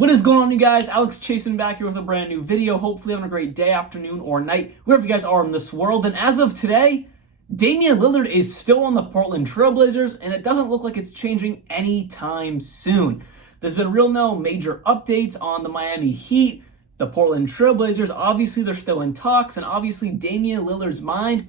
What is going on, you guys? Alex chasing back here with a brand new video. Hopefully having a great day, afternoon, or night, wherever you guys are in this world. And as of today, Damian Lillard is still on the Portland Trail Blazers, and it doesn't look like it's changing anytime soon. There's been no major updates on the Miami Heat. The Portland Trail Blazers, obviously they're still in talks, and obviously Damian Lillard's mind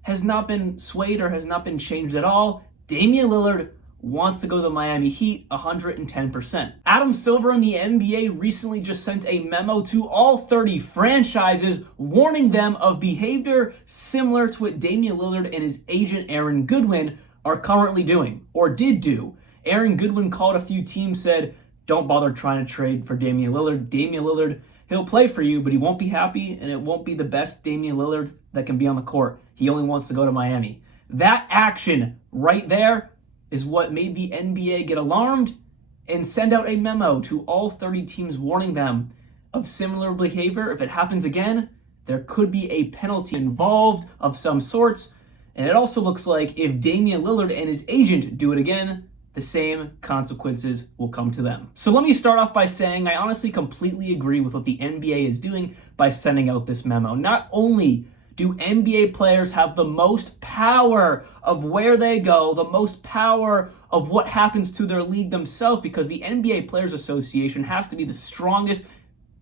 has not been swayed or has not been changed at all. Damian Lillard wants to go to the Miami Heat 110%. Adam Silver in the NBA recently just sent a memo to all 30 franchises warning them of behavior similar to what Damian Lillard and his agent Aaron Goodwin are currently doing, or did do. Aaron Goodwin called a few teams, said, don't bother trying to trade for Damian Lillard. Damian Lillard, he'll play for you, but he won't be happy, and it won't be the best Damian Lillard that can be on the court. He only wants to go to Miami. That action right there is what made the NBA get alarmed and send out a memo to all 30 teams warning them of similar behavior. If it happens again, there could be a penalty involved of some sorts. And it also looks like if Damian Lillard and his agent do it again, the same consequences will come to them. So let me start off by saying I honestly completely agree with what the NBA is doing by sending out this memo. Not only do NBA players have the most power of where they go, the most power of what happens to their league themselves, because the NBA Players Association has to be the strongest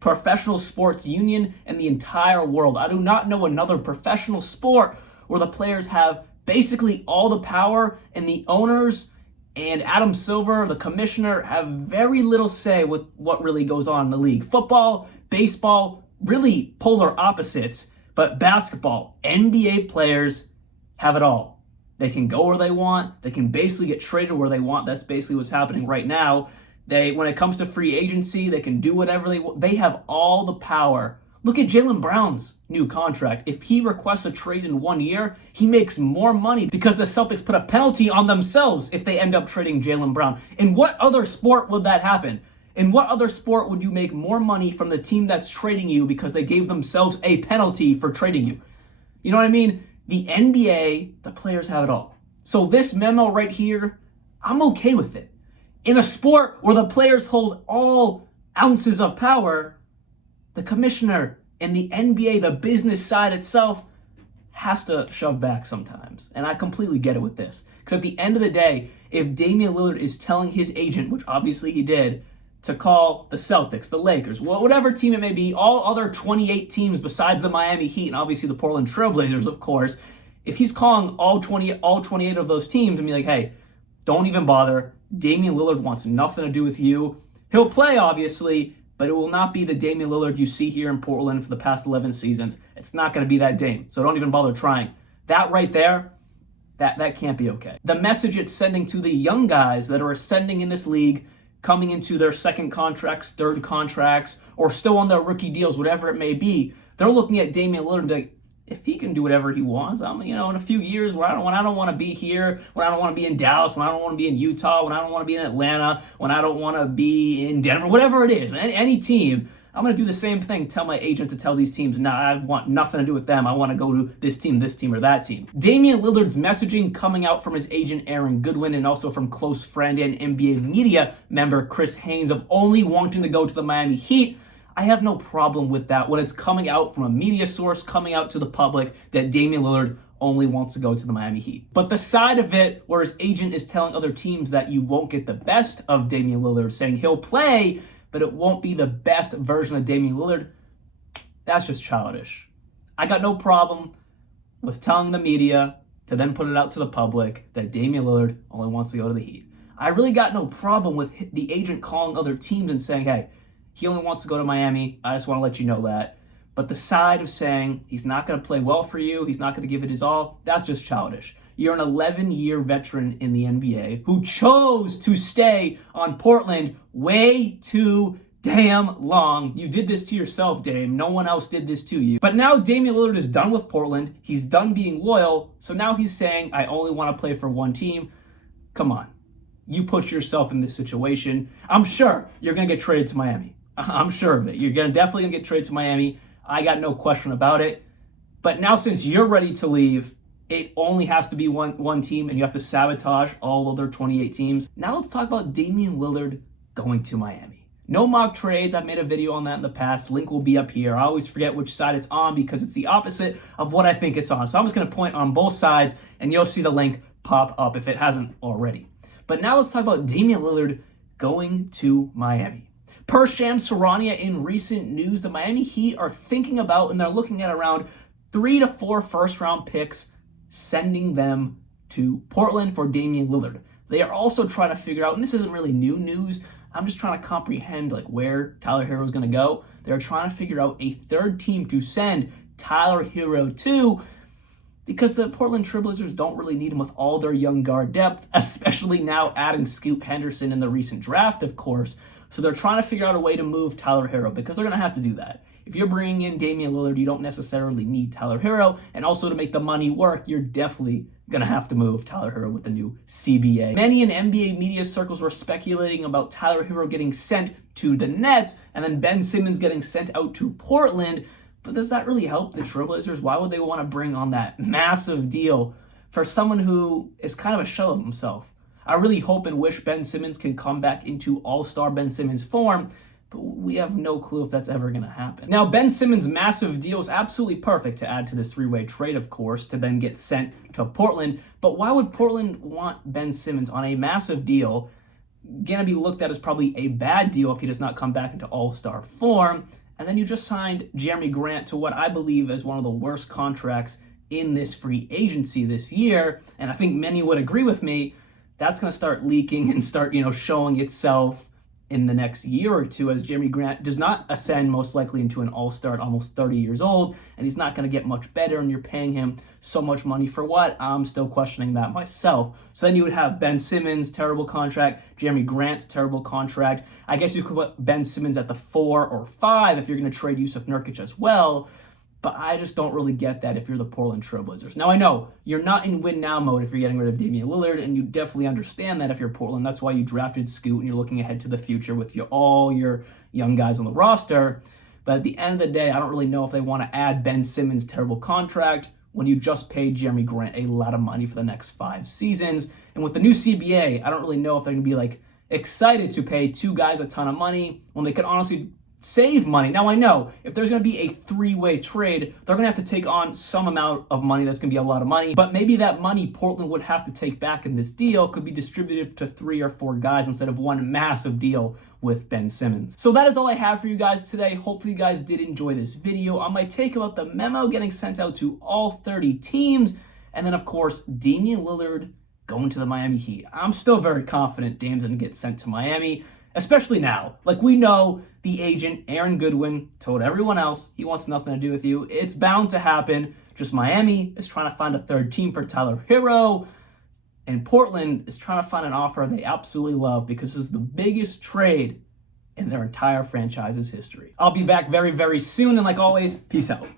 professional sports union in the entire world. I do not know another professional sport where the players have basically all the power, and the owners and Adam Silver, the commissioner, have very little say with what really goes on in the league. Football, baseball, really polar opposites. But basketball, NBA players have it all. They can go where they want. They can basically get traded where they want. That's basically what's happening right now. When it comes to free agency, they can do whatever they want. They have all the power. Look at Jaylen Brown's new contract. If he requests a trade in 1 year, he makes more money because the Celtics put a penalty on themselves if they end up trading Jaylen Brown. In what other sport would that happen? In what other sport would you make more money from the team that's trading you because they gave themselves a penalty for trading you? You know what I mean? The NBA, the players have it all. So this memo right here, I'm okay with it. In a sport where the players hold all ounces of power, the commissioner and the NBA, the business side itself, has to shove back sometimes. And I completely get it with this. Because at the end of the day, if Damian Lillard is telling his agent, which obviously he did, to call the Celtics, the Lakers, whatever team it may be, all other 28 teams besides the Miami Heat and obviously the Portland Trail Blazers, of course, if he's calling all 28 of those teams and be like, hey, don't even bother. Damian Lillard wants nothing to do with you. He'll play, obviously, but it will not be the Damian Lillard you see here in Portland for the past 11 seasons. It's not going to be that Dame, so don't even bother trying. That right there, that can't be okay. The message it's sending to the young guys that are ascending in this league, coming into their second contracts, third contracts, or still on their rookie deals, whatever it may be, they're looking at Damian Lillard and be like, if he can do whatever he wants, in a few years when I don't want to be here, when I don't want to be in Dallas, when I don't want to be in Utah, when I don't want to be in Atlanta, when I don't want to be in Denver, whatever it is, any team, I'm going to do the same thing, tell my agent to tell these teams, nah, I want nothing to do with them. I want to go to this team, or that team. Damian Lillard's messaging coming out from his agent, Aaron Goodwin, and also from close friend and NBA media member, Chris Haynes, of only wanting to go to the Miami Heat. I have no problem with that when it's coming out from a media source, coming out to the public that Damian Lillard only wants to go to the Miami Heat. But the side of it where his agent is telling other teams that you won't get the best of Damian Lillard, saying he'll play, but it won't be the best version of Damian Lillard, that's just childish. I got no problem with telling the media to then put it out to the public that Damian Lillard only wants to go to the Heat. I really got no problem with the agent calling other teams and saying, hey, he only wants to go to Miami. I just want to let you know that. But the side of saying he's not going to play well for you, he's not going to give it his all, that's just childish. You're an 11-year veteran in the NBA who chose to stay on Portland way too damn long. You did this to yourself, Dame. No one else did this to you. But now Damian Lillard is done with Portland. He's done being loyal. So now he's saying, I only want to play for one team. Come on. You put yourself in this situation. I'm sure you're going to get traded to Miami. I'm sure of it. You're definitely going to get traded to Miami. I got no question about it. But now since you're ready to leave, it only has to be one team and you have to sabotage all other 28 teams. Now let's talk about Damian Lillard going to Miami. No mock trades. I've made a video on that in the past. Link will be up here. I always forget which side it's on because it's the opposite of what I think it's on. So I'm just going to point on both sides and you'll see the link pop up if it hasn't already. But now let's talk about Damian Lillard going to Miami. Per Shams Charania, in recent news, the Miami Heat are thinking about, and they're looking at around 3 to 4 first-round picks, sending them to Portland for Damian Lillard. They are also trying to figure out, and this isn't really new news, I'm just trying to comprehend like where Tyler Hero is going to go. They're trying to figure out a third team to send Tyler Hero to, because the Portland Trailblazers don't really need him with all their young guard depth, especially now adding Scoot Henderson in the recent draft, of course. So they're trying to figure out a way to move Tyler Hero because they're going to have to do that. If you're bringing in Damian Lillard, you don't necessarily need Tyler Hero. And also to make the money work, you're definitely going to have to move Tyler Hero with the new CBA. Many in NBA media circles were speculating about Tyler Hero getting sent to the Nets and then Ben Simmons getting sent out to Portland. But does that really help the Trailblazers? Why would they want to bring on that massive deal for someone who is kind of a shell of himself? I really hope and wish Ben Simmons can come back into all-star Ben Simmons form, but we have no clue if that's ever going to happen. Now, Ben Simmons' massive deal is absolutely perfect to add to this three-way trade, of course, to then get sent to Portland. But why would Portland want Ben Simmons on a massive deal? Going to be looked at as probably a bad deal if he does not come back into all-star form. And then you just signed Jeremy Grant to what I believe is one of the worst contracts in this free agency this year. And I think many would agree with me. That's going to start leaking and start, showing itself in the next year or two as Jeremy Grant does not ascend most likely into an all-star at almost 30 years old, and he's not going to get much better, and you're paying him so much money for what? I'm still questioning that myself. So then you would have Ben Simmons, terrible contract, Jeremy Grant's terrible contract. I guess you could put Ben Simmons at the 4 or 5 if you're going to trade Yusuf Nurkic as well. But I just don't really get that if you're the Portland Trailblazers. Now, I know you're not in win-now mode if you're getting rid of Damian Lillard, and you definitely understand that if you're Portland. That's why you drafted Scoot, and you're looking ahead to the future with all your young guys on the roster. But at the end of the day, I don't really know if they want to add Ben Simmons' terrible contract when you just paid Jeremy Grant a lot of money for the next 5 seasons. And with the new CBA, I don't really know if they're going to be excited to pay 2 guys a ton of money when they could honestly save money. Now, I know if there's going to be a 3-way trade, they're going to have to take on some amount of money. That's going to be a lot of money, but maybe that money Portland would have to take back in this deal could be distributed to 3 or 4 guys instead of one massive deal with Ben Simmons. So that is all I have for you guys today. Hopefully you guys did enjoy this video on my take about the memo getting sent out to all 30 teams, and then of course Damian Lillard going to the Miami Heat. I'm still very confident Dame's going to get sent to Miami, especially now. We know the agent, Aaron Goodwin, told everyone else he wants nothing to do with you. It's bound to happen. Just Miami is trying to find a third team for Tyler Hero, and Portland is trying to find an offer they absolutely love because this is the biggest trade in their entire franchise's history. I'll be back very, very soon, and like always, peace out.